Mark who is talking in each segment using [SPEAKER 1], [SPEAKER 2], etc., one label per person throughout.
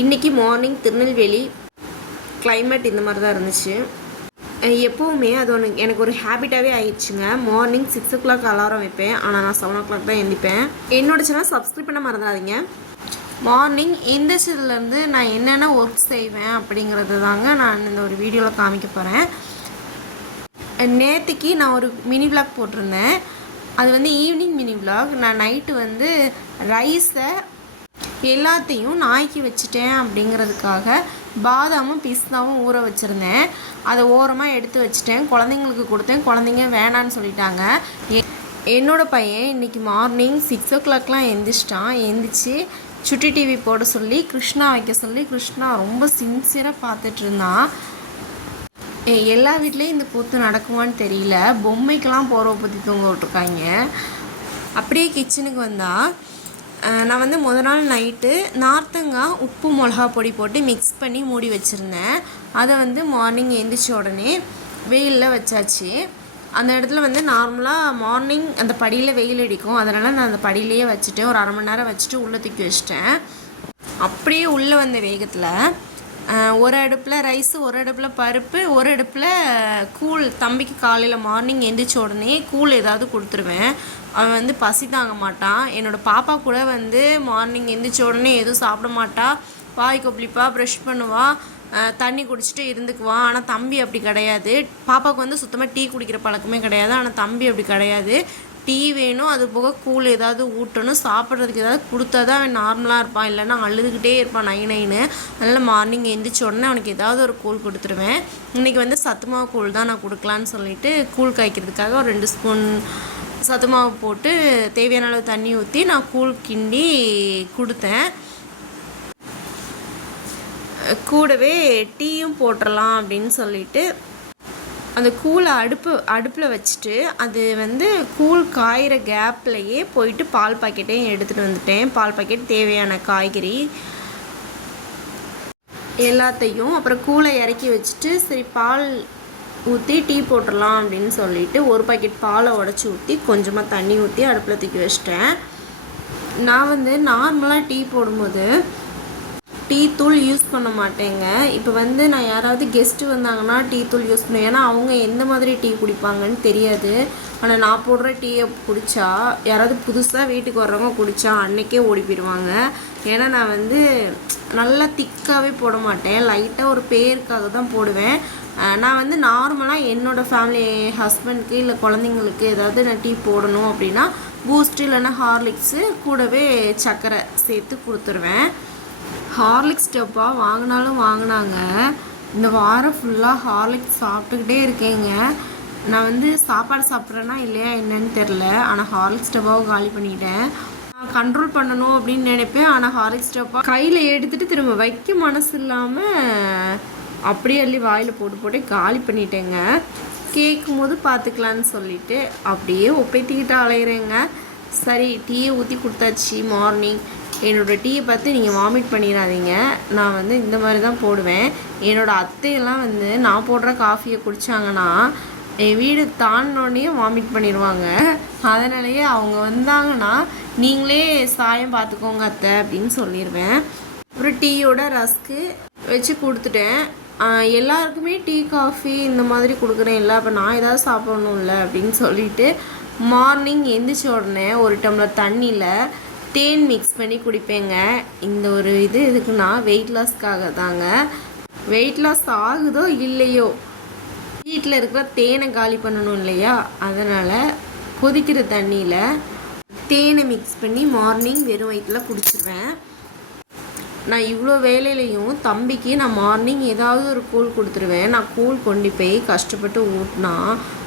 [SPEAKER 1] இன்றைக்கி morning Tirunelveli climate இந்த மாதிரி தான் இருந்துச்சு. எப்போவுமே அது ஒன்று எனக்கு ஒரு ஹேபிட்டாகவே ஆயிடுச்சுங்க. Morning six o'clock alarm வைப்பேன். ஆனால் நான் செவன் ஓ கிளாக் தான் எழுந்திப்பேன். என்னோட சேனல் சப்ஸ்கிரைப் பண்ண மறந்துடாதீங்க. மார்னிங் எந்திரிச்சதுலேருந்து நான் என்னென்ன ஒர்க் செய்வேன் அப்படிங்கிறது தாங்க நான் இந்த ஒரு வீடியோவில் காமிக்க போகிறேன் நேற்றுக்கு நான் ஒரு மினி விளாக் போட்டிருந்தேன். அது வந்து ஈவினிங் மினி விளாக் நான் நைட்டு வந்து ரைஸை எல்லாத்தையும் நாய்க்கு வச்சுட்டேன் அப்படிங்கிறதுக்காக பாதாமும் பிஸ்தாவும் ஊற வச்சுருந்தேன். அதை ஓரமாக எடுத்து வச்சுட்டேன். குழந்தைங்களுக்கு கொடுத்தேன். குழந்தைங்க வேணான்னு சொல்லிட்டாங்க. எ- என்னோட பையன் இன்னைக்கு மார்னிங் சிக்ஸ் ஓ கிளாக்லாம் எந்திரிச்சிட்டான். எந்திரிச்சு சுட்டி டிவி போட சொல்லி கிருஷ்ணா வைக்க சொல்லி கிருஷ்ணா ரொம்ப சின்சியராக பார்த்துட்டு இருந்தான். எல்லா வீட்லேயும் இந்த கூத்து நடக்குமான்னு தெரியல. பொம்மைக்கெல்லாம் போகிற பற்றி தூங்க விட்ருக்காங்க அப்படியே கிச்சனுக்கு வந்தால் நான் வந்து முத நாள் நைட்டு நார்த்தங்காய் உப்பு மிளகா பொடி போட்டு மிக்ஸ் பண்ணி மூடி வச்சுருந்தேன். அதை வந்து மார்னிங் எழுந்திரிச்ச உடனே வெயிலில் வச்சாச்சு. அந்த இடத்துல வந்து நார்மலாக மார்னிங் அந்த படியில் வெயில் அடிக்கும். அதனால் நான் அந்த படியிலேயே வச்சுட்டேன். ஒரு அரை மணி நேரம் வச்சுட்டு உள்ளே தூக்கி வச்சிட்டேன். அப்படியே உள்ளே வந்த வேகத்தில் ஒரு அடுப்பில் ரைஸு ஒரு அடுப்பில் பருப்பு ஒரு அடுப்பில் கூழ். தம்பிக்கு காலையில் மார்னிங் எந்திரிச்ச உடனே கூழ் ஏதாவது கொடுத்துருவேன். அவன் வந்து பசி தாங்க மாட்டான். என்னோடய பாப்பா கூட வந்து மார்னிங் எந்திரிச்ச உடனே எதுவும் சாப்பிட மாட்டா. வாய் கொப்பளிப்பா ப்ரஷ் பண்ணுவா. தண்ணி குடிச்சிட்டு இருந்துக்குவான் ஆனால் தம்பி அப்படி கிடையாது. பாப்பாவுக்கு வந்து சுத்தமாக டீ குடிக்கிற பழக்கமே கிடையாது. ஆனால் தம்பி அப்படி கிடையாது. டீ வேணும் அது போக கூழ் ஏதாவது ஊட்டணும் சாப்பிட்றதுக்கு ஏதாவது கொடுத்தா தான் அவன் நார்மலாக இருப்பான். இல்லைன்னா அழுதுகிட்டே இருப்பான் நை நைன்னு. அதனால் மார்னிங் எழுந்திரிச்ச உடனே அவனுக்கு ஏதாவது ஒரு கூழ் கொடுத்துருவேன். இன்றைக்கி வந்து சத்துமாவு கூழ் தான் நான் கொடுக்கலான்னு சொல்லிட்டு கூழ் காய்க்கிறதுக்காக ஒரு ரெண்டு ஸ்பூன் சத்துமாவு போட்டு தேவையான அளவு தண்ணி ஊற்றி நான் கூழ் கிண்டி கொடுத்தேன். கூடவே டீயும் போட்டுடலாம் அப்படின்னு சொல்லிட்டு அந்த கூழை அடுப்பு அடுப்பில் வச்சுட்டு அது வந்து கூழ் காயிற கேப்லையே போயிட்டு பால் பாக்கெட்டையும் எடுத்துகிட்டு வந்துட்டேன். பால் பாக்கெட் தேவையான காய்கறி எல்லாத்தையும் அப்புறம் கூழை இறக்கி வச்சுட்டு சரி பால் ஊற்றி டீ போட்டுடலாம் அப்படின்னு சொல்லிட்டு ஒரு பாக்கெட் பாலை உடச்சி ஊற்றி கொஞ்சமாக தண்ணி ஊற்றி அடுப்பில் தூக்கி வச்சிட்டேன். நான் வந்து நார்மலாக டீ போடும்போது டீ தூள் யூஸ் பண்ண மாட்டேங்க. இப்போ வந்து நான் யாராவது கெஸ்ட்டு வந்தாங்கன்னா டீ தூள் யூஸ் பண்ணுவேன் ஏன்னா அவங்க எந்த மாதிரி டீ குடிப்பாங்கன்னு தெரியாது. ஆனால் நான் போடுற டீயை குடித்தா யாராவது புதுசாக வீட்டுக்கு வர்றவங்க குடித்தா அன்னைக்கே ஓடி போயிடுவாங்க. ஏன்னா நான் வந்து நல்லா திக்காகவே போட மாட்டேன். லைட்டாக ஒரு பேருக்காக தான் போடுவேன். நான் வந்து நார்மலாக என்னோடய ஃபேமிலி ஹஸ்பண்ட்க்கு இல்லை குழந்தைங்களுக்கு ஏதாவது நான் டீ போடணும் அப்படின்னா பூஸ்ட் இல்லைன்னா ஹார்லிக்ஸு கூடவே சர்க்கரை சேர்த்து கொடுத்துருவேன். ஹார்லிக்ஸ் டப்பா வாங்கினாலும் வாங்கினாங்க. இந்த வாரம் ஃபுல்லாக ஹார்லிக்ஸ் சாப்பிட்டுக்கிட்டே இருக்கேங்க. நான் வந்து சாப்பாடு சாப்பிட்றேன்னா இல்லையா என்னன்னு தெரில ஆனால் ஹார்லிக்ஸ் டப்பாவை காலி பண்ணிட்டேன். நான் கண்ட்ரோல் பண்ணணும் அப்படின்னு நினைப்பேன். ஆனால் ஹார்லிக்ஸ் டப்பா கையில் எடுத்துகிட்டு திரும்ப வைக்க மனசு இல்லாமல் அப்படியே அள்ளி வாயில் போட்டு போட்டு காலி பண்ணிட்டேங்க. கேட்கும் போது பார்த்துக்கலான்னு சொல்லிட்டு அப்படியே ஒப்பைத்திக்கிட்டு அலையிறேங்க. சரி டீயை ஊற்றி கொடுத்தாச்சு மார்னிங் என்னோட டீயை பார்த்து நீங்கள் வாமிட் பண்ணிடாதீங்க. நான் வந்து இந்த மாதிரி தான் போடுவேன். என்னோடய அத்தையெல்லாம் வந்து நான் போடுற காஃபியை குடித்தாங்கன்னா என் வீடு தாண்டினோடனே வாமிட் பண்ணிடுவாங்க. அதனாலேயே அவங்க வந்தாங்கன்னா நீங்களே சாயம் பார்த்துக்கோங்க அத்தை அப்படின்னு சொல்லிடுவேன். அப்புறம் டீயோட ரஸ்க்கு வச்சு கொடுத்துட்டேன். எல்லாருக்குமே டீ காஃபி இந்த மாதிரி கொடுக்குறேன். இல்லை அப்போ நான் ஏதாவது சாப்பிடணும்ல அப்படின்னு சொல்லிட்டு மார்னிங் எந்திரிச்ச உடனே ஒரு டம்ளர் தண்ணியில் தேன் மிக்ஸ் பண்ணி குடிப்பேங்க. இந்த ஒரு இது எதுக்குன்னா வெயிட் லாஸ்க்காக தாங்க. வெயிட் லாஸ் ஆகுதோ இல்லையோ? வீட்டில் இருக்கிற தேனை காலி பண்ணணும் இல்லையா? அதனால் கொதிக்கிற தண்ணியில் தேனை மிக்ஸ் பண்ணி மார்னிங் வெறும் வயிற்றில் குடிச்சிடுவேன் நான் இவ்வளோ வேலையிலையும் தம்பிக்கு நான் மார்னிங் ஏதாவது ஒரு கூழ் கொடுத்துருவேன். நான் கூழ் கொண்டு போய் கஷ்டப்பட்டு ஊட்டினா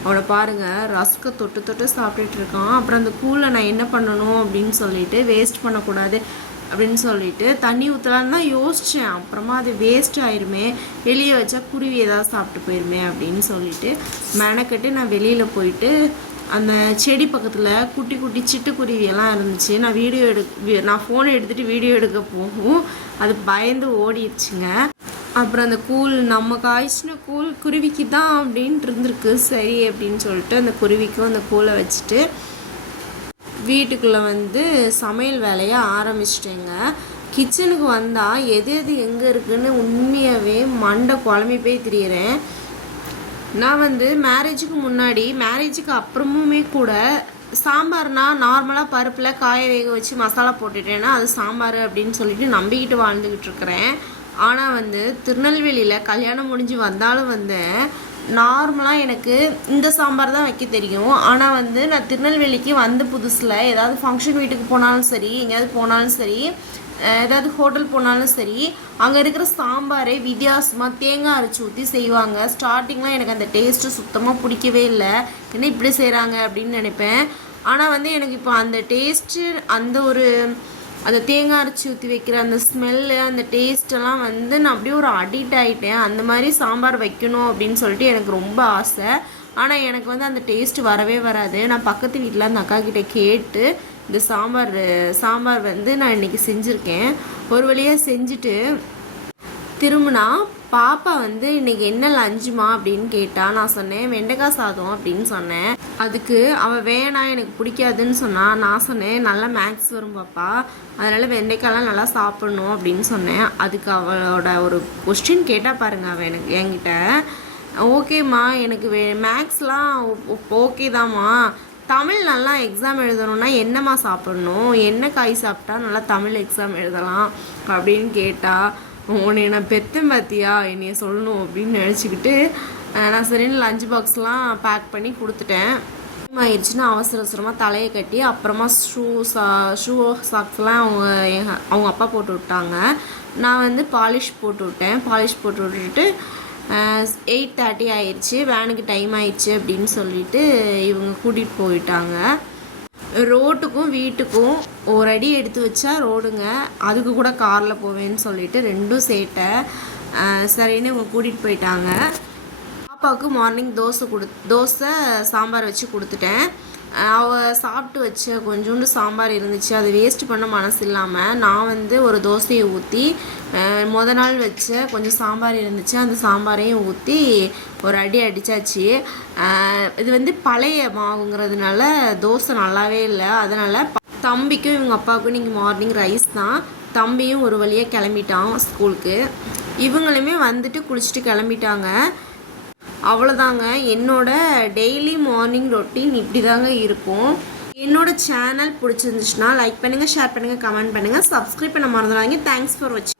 [SPEAKER 1] அவனை பாருங்கள் ரஸ்க்கை தொட்டு தொட்டு சாப்பிட்டுட்டு இருக்கான். அப்புறம் அந்த கூழை நான் என்ன பண்ணணும் அப்படின்னு சொல்லிட்டு வேஸ்ட் பண்ணக்கூடாது அப்படின்னு சொல்லிட்டு தண்ணி ஊற்றலான்னு தான் யோசித்தேன் அப்புறமா அது வேஸ்ட் ஆயிருமே வெளியே வச்சா குருவி ஏதாவது சாப்பிட்டு போயிருமே அப்படின்னு சொல்லிட்டு மெனக்கட்டு நான் வெளியில் போயிட்டு அந்த செடி பக்கத்தில் குட்டி குட்டி சிட்டுக்குருவியெல்லாம் இருந்துச்சு. நான் வீடியோ எடு நான் ஃபோனை எடுத்துகிட்டு வீடியோ எடுக்க போகும். அது பயந்து ஓடிடுச்சுங்க. அப்புறம் அந்த கூழ் நம்ம காய்ச்சின கூழ் குருவிக்கு தான் அப்படின்ட்டு இருந்திருக்கு. சரி அப்படின்னு சொல்லிட்டு அந்த குருவிக்கும் அந்த கூழை வச்சுட்டு வீட்டுக்குள்ளே வந்து சமையல் வேலையை ஆரம்பிச்சிட்டேங்க. கிச்சனுக்கு வந்தால் எது எது எங்கே இருக்குதுன்னு உண்மையாகவே மண்டை குழம்பி போய் திரியிறேன். நான் வந்து மேரேஜுக்கு முன்னாடி மேரேஜுக்கு அப்புறமுமே கூட சாம்பார்னா நார்மலாக பருப்பில் காய வேக வச்சு மசாலா போட்டுட்டேன்னா அது சாம்பார் அப்படின்னு சொல்லிட்டு நம்பிக்கிட்டு வாழ்ந்துக்கிட்டு இருக்கிறேன். ஆனால் வந்து திருநெல்வேலியில் கல்யாணம் முடிஞ்சு வந்தாலும் வந்து நார்மலாக எனக்கு இந்த சாம்பார் தான் வைக்க தெரியும். ஆனால் வந்து நான் திருநெல்வேலிக்கு வந்த புதுசில் ஏதாவது ஃபங்க்ஷன் வீட்டுக்கு போனாலும் சரி எங்கேயாவது போனாலும் சரி ஏதாவது ஹோட்டல் போனாலும் சரி அங்கே இருக்கிற சாம்பாரே வித்தியாசமாக தேங்காய் அரைச்சி ஊற்றி செய்வாங்க. ஸ்டார்டிங்லாம் எனக்கு அந்த டேஸ்ட்டு சுத்தமாக பிடிக்கவே இல்லை. என்ன இப்படி செய்கிறாங்க அப்படின்னு நினைப்பேன். ஆனால் வந்து எனக்கு இப்போ அந்த டேஸ்ட்டு அந்த ஒரு அந்த தேங்காய் அரைச்சி ஊற்றி வைக்கிற அந்த ஸ்மெல்லு அந்த டேஸ்ட்டெல்லாம் வந்து நான் அப்படியே ஒரு அடிக்ட் ஆகிட்டேன் அந்த மாதிரி சாம்பார் வைக்கணும் அப்படின்னு சொல்லிட்டு எனக்கு ரொம்ப ஆசை. ஆனால் எனக்கு வந்து அந்த டேஸ்ட் வரவே வராது. நான் பக்கத்து வீட்டில் அந்த அக்கா கிட்டே கேட்டு இந்த சாம்பார் சாம்பார் வந்து நான் இன்னைக்கு செஞ்சுருக்கேன். ஒரு வழியாக செஞ்சுட்டு திரும்பினா பாப்பா வந்து இன்னைக்கு என்ன லஞ்சுமா அப்படின்னு கேட்டா நான் சொன்னேன் வெண்டைக்காய் சாதம் அப்படின்னு சொன்னேன். அதுக்கு அவள் வேணாம் எனக்கு பிடிக்காதுன்னு சொன்னா நான் சொன்னேன் நல்லா மேக்ஸ் வரும் பாப்பா. அதனால வெண்டைக்காய்லாம் நல்லா சாப்பிடணும் அப்படின்னு சொன்னேன். அதுக்கு அவளோட ஒரு கொஸ்டின் கேட்டா பாருங்க அவள் எனக்கு என்கிட்ட. ஓகேம்மா எனக்கு வே மேக்ஸ்லாம் ஓகே தாம்மா. தமிழ் நல்லா எக்ஸாம் எழுதணும்னா என்னம்மா சாப்பிடணும்? என்ன காய் சாப்பிட்டா நல்லா தமிழ் எக்ஸாம் எழுதலாம் அப்படின்னு கேட்டால் உன்னை நான் பெத்தேன் பார்த்தியா என்னைய சொல்லணும் அப்படின்னு நினச்சிக்கிட்டு நான் சரின்னு லஞ்ச் பாக்ஸ்லாம் பேக் பண்ணி கொடுத்துட்டேன். ஆயிடுச்சுன்னா அவசர அவசரமாக தலையை கட்டி அப்புறமா ஷூ சா ஷூ சாக்ஸ்லாம் அவங்க எங்க அவங்க அப்பா போட்டு விட்டாங்க. நான் வந்து பாலிஷ் போட்டு விட்டேன். பாலிஷ் போட்டு விட்டுட்டு எயிட் தேர்ட்டி ஆயிடுச்சு வேனுக்கு டைம் ஆயிடுச்சு அப்படின்னு சொல்லிட்டு இவங்க கூட்டிகிட்டு போயிட்டாங்க. ரோட்டுக்கும் வீட்டுக்கும் ஒரு அடி எடுத்து வச்சா ரோடுங்க. அதுக்கு கூட காரில் போவேன்னு சொல்லிட்டு ரெண்டும் சேட்டை. சரின்னு இவங்க கூட்டிகிட்டு போயிட்டாங்க. பாப்பாவுக்கு மார்னிங் தோசை கொடு தோசை சாம்பார் வச்சு கொடுத்துட்டேன். அவ சாப்பிட்டு வச்ச கொஞ்சோண்டு சாம்பார் இருந்துச்சு. அதை வேஸ்ட் பண்ண மனசு இல்லாமல் நான் வந்து ஒரு தோசையை ஊற்றி முத நாள் வச்ச கொஞ்சம் சாம்பார் இருந்துச்சு. அந்த சாம்பாரையும் ஊற்றி ஒரு அடி அடித்தாச்சு இது வந்து பழைய மாவுங்கிறதுனால தோசை நல்லாவே இல்லை. அதனால் தம்பிக்கும் இவங்க அப்பாவுக்கும் நீங்கள் மார்னிங் ரைஸ் தான். தம்பியும் ஒரு வழியாக கிளம்பிட்டான் ஸ்கூலுக்கு இவங்களுமே வந்துட்டு குளிச்சுட்டு கிளம்பிட்டாங்க. அவ்வளோதாங்க என்னோட டெய்லி மார்னிங் ரொட்டீன் இப்படி தாங்க இருக்கும். என்னோட சேனல் பிடிச்சிருந்துச்சுன்னா லைக் பண்ணுங்கள் ஷேர் பண்ணுங்கள் கமெண்ட் பண்ணுங்கள் சப்ஸ்கிரைப் பண்ண மறந்துடாங்க தேங்க்ஸ் ஃபார் வச்சு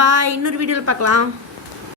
[SPEAKER 1] பாய் இன்னொரு வீடியோவில் பார்க்கலாம்.